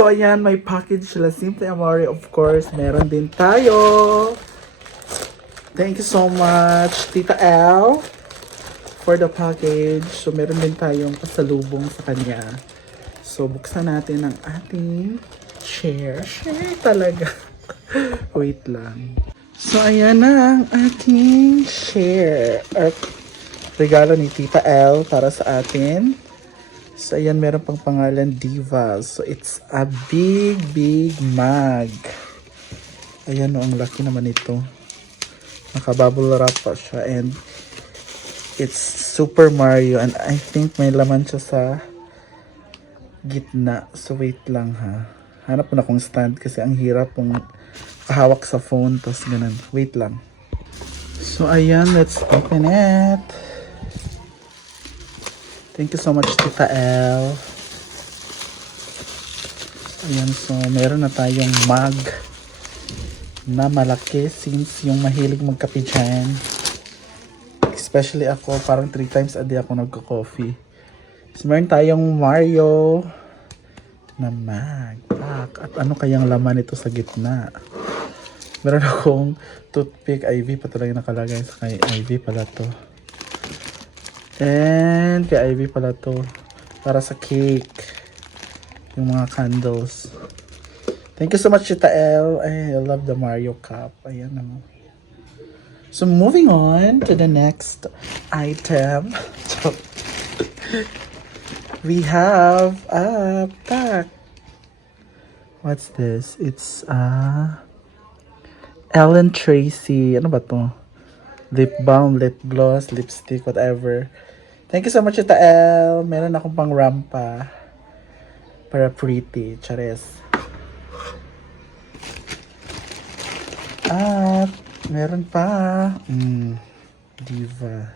So, ayan, may package sila. Simple Amore, of course. Meron din tayo. Thank you so much, Tita L, for the package. So, meron din tayong pasalubong sa kanya. So, buksan natin ang ating share. Share talaga. Wait lang. So, ayan na ang ating share. Regalo ni Tita L para sa atin. So, ayan, meron pang pangalan Diva. So, it's a big, big mug. Ayan, ang laki naman ito. Naka-bubble wrap pa siya. And it's Super Mario. And I think may laman siya sa gitna. So, wait lang ha. Hanap ko na kung stand kasi ang hirap pong kahawak sa phone. Tapos ganun. Wait lang. So, ayan, let's open it. Thank you so much, Tita L. Ayan, so meron na tayong mug na malaki since yung mahilig magkape dyan. Especially ako, parang 3 times a day ako nagko-coffee. So meron tayong Mario na mug. At ano kayang laman ito sa gitna? Meron akong toothpick, IV pa talaga nakalagay. Sa kay IV pala to. And kay Ivy pala to para sa cake, yung mga candles. Thank you so much, Tita L. I love the Mario cup. Ayan naman. So moving on to the next item. We have a pack. What's this? It's Ellen Tracy. Ano ba to? Lip balm, lip gloss, lipstick, whatever. Thank you so much, Tita L. Meron akong pang rampa para pretty. Chares. At meron pa. Diva.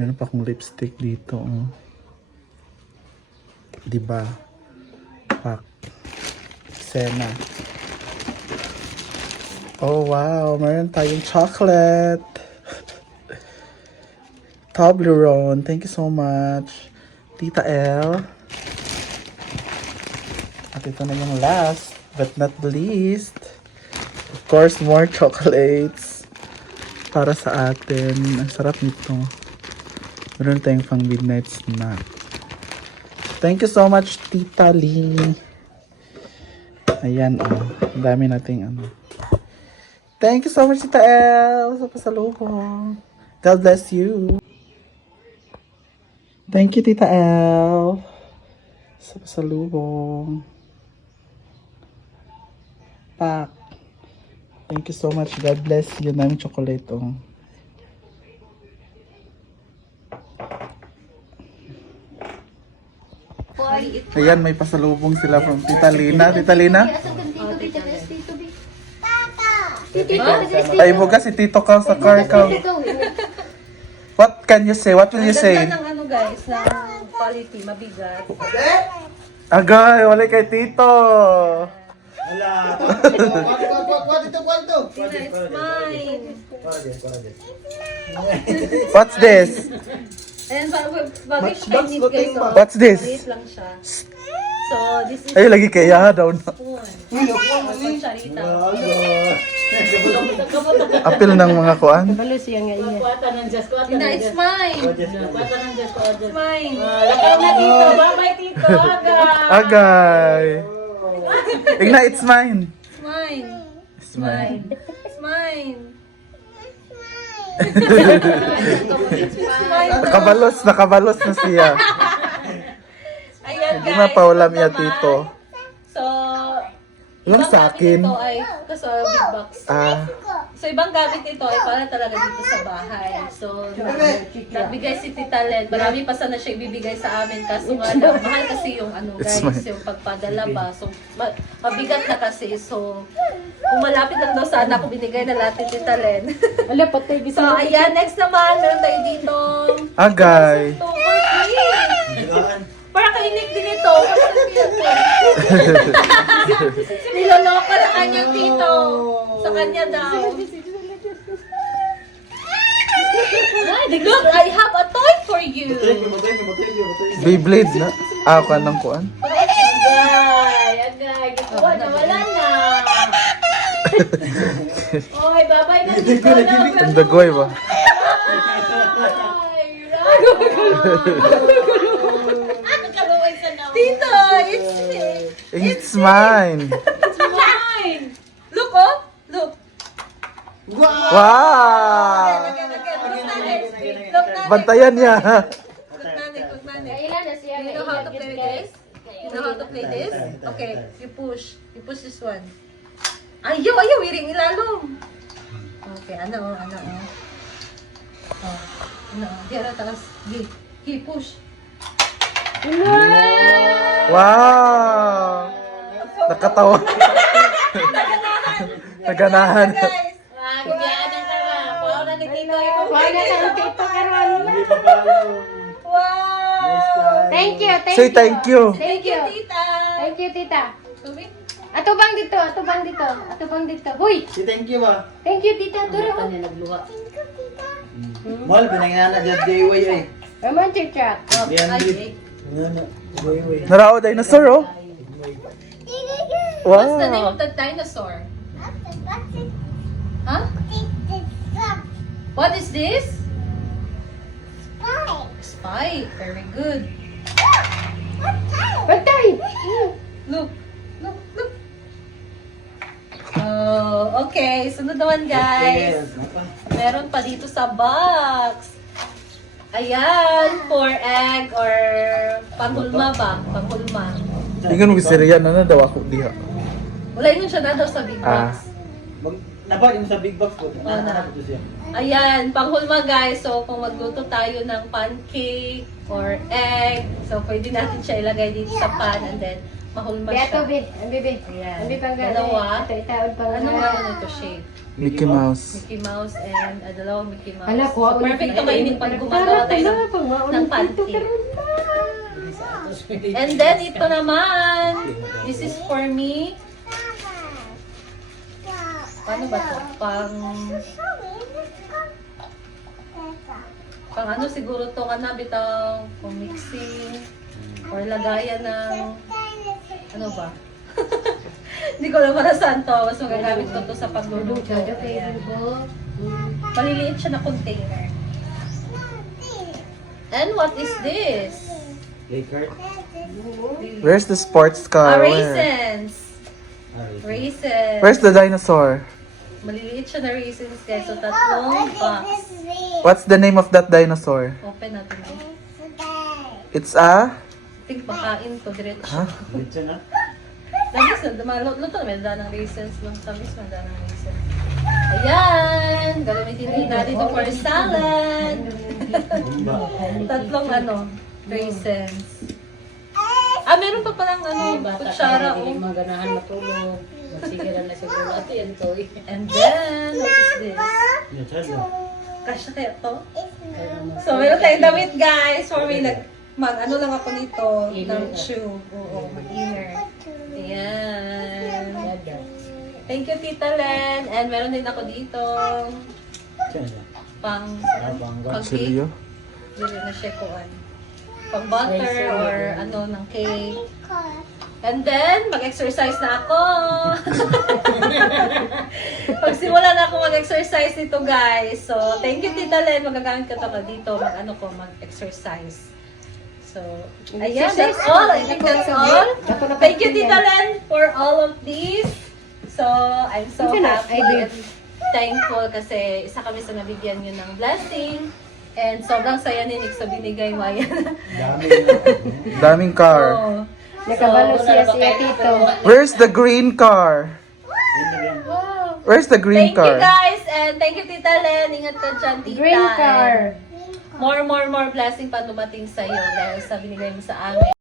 Meron pa akong lipstick dito. Diba? Pak. Sena. Oh wow, meron tayong chocolate. Toblerone, thank you so much, Tita L. At ito na yung last but not the least. Of course, more chocolates para sa atin. Ang sarap nito. Meron tayong pang midnight snack. Thank you so much, Tita Lee. Ayan, ang dami nating Thank you so much, Tita L, sa pasalubong. God bless you. Thank you, Tita L, sa pasalubong. Pak. Thank you so much. God bless you. Daming chocolate, Ayan, may pasalubong sila from Tita Lina. Tita Lina? Ay, buga si Tito ka sa car ka. What can you say? What will you say? Ganda ng guys, ng quality, mabigat. Agay, wala kay Tito. Wala. Kwanto. It's mine. What's this? Ayan, bagay Chinese guys. What's this? Maliit lang siya. So, this is Ay, lagi kaya daw na. spoon. Charita. Apil ng mga kuan. Balo siya nga iya. Tina, it's mine. It's mine. Lakaw na dito. Bye-bye, Tito. Aga. Agay. Igna, it's mine. It's mine. It's mine. It's mine. Nakabalos na siya. Ayan Hindi guys. mapaulam ito niya, naman. Tito. So, Yung ibang sa akin. gamit nito ay, kaso big box. So, ibang gamit nito ay para talaga dito sa bahay. So, nagbigay si Tita Len. Marami pa sana siya ibibigay sa amin. Kaso nga lang, mahal kasi yung It's guys, mine. yung pagpadala ba. So, mabigat na kasi. So, kung malapit lang daw sana ako, binigay na lahat ni Tita Len. So, ayan, next naman, meron tayo dito. Agay. Ito, for free. Para kainig din ito. Niloloko na kanyang tito. Sa kanya daw. Look, I have a toy for you. Beyblade na. Ka ng kuan. Guys. Oy, babay na dito na. Ang dagoy ba? Tito, it's me. It's mine. It's mine. Look, oh. Look. Wow! Again. Look, Nanay. Bantayan niya. Look, Nanay. Ilan na siya? You know how to play with this? You know how to play this? Okay, you push. You push this one. Ayaw, iring ilalong. Okay, ano. Oh, ano, di ano, taas. Gi, push. Wow! Nakatawa. Naganahan. Guys, Bigyan ng kara. wow, na ni Tito yung Wala na ang tito karon. Wow! Thank you. Say thank you. Thank you, Tita. Thank you, tita. Tubig? Atubang dito. Huy! Si thank you ba? Thank you, tita. Duro. Mal, pinangyanan dyan J-Way eh. Ramon chat. Oh, Yan, ay, Lit. ay. J-Way. Narao dinosaur, oh. What's the name Wow. of the dinosaur? Huh? What is this? Spike. Very good. Patay! Look. Oh, okay. Sunod naman, guys. Meron pa dito sa box. Ayan, for egg or panghulma ba? Panghulma. Tingnan mo siriyan na daw ako diha. Wala yun siya na daw sa big box. Napa yung sa big box ko. na. Nanahanap ko siya. Ayan, panghulma guys. So, kung magluto tayo ng pancake or egg, so pwede natin siya ilagay dito sa pan and then mahulma Beto, siya. Ang bibi. Ayan. Ang bibi pang Dalawa. Ito, itaod pang Anong ano ito shape? Mickey Mouse. Mickey Mouse and dalawang Mickey Mouse. Ala, So, perfect ito kainin pag gumagawa tayo ng pancake. And then, ito naman. This is for me. Paano ba to? Pang ano siguro to ka na bitaw, pang mixing or lagayan ng ano ba? Hindi ko alam para saan to. Mas magagamit ko to sa pagluluto. Ayan. Maliliit siya na container. And what is this? Laker. Where's the sports car? Where? Raisins. Raisins. Where's the dinosaur? Maliliit siya na raisins guys. So tatlong box. What's the name of that dinosaur? Open natin. It's a... I think makain to diretso. Huh? Dito na. Tamis na, luto naman daan ng raisins. Tamis na daan ng raisins. Ayan! Gagamitin din natin ito for salad. Tatlong ano, raisins. Ah, meron pa palang ano, kutsara. Oh. Maganahan matulog. Masigaran na siguro. Ito yan to. And then, what is this? Yan, saan ba? Kasya kaya to? So, meron tayong damit guys. For me, ano lang ako nito, ng shoe. Oo, mag-inner. Ayan. Thank you, Tita Len. And meron din ako dito, Saan ba? pang Bangga. cake. Seryo? Dili na siya kuhan. Pang butter or ano ng cake. And then, mag-exercise na ako. Pagsimula na ako mag-exercise dito, guys. So, thank you, Tita Len. Magagamit ko ito dito. Mag-exercise. So, ayan, that's all. I think that's all. Thank you, Tita Len, for all of these. So, I'm so happy and thankful kasi isa kami sa nabigyan nyo ng blessing. And sobrang saya ni Nick sa binigay mo. Ayan. Dami na. Daming car. Oh. Nakabalo siya tito. Where's the green car? Yan na yan. Wow. Where's the green Thank you car? guys and thank you Tita Len. Ingat ka dyan, Tita. Green car. And more blessing pa dumating sa iyo dahil sa binigay mo sa amin.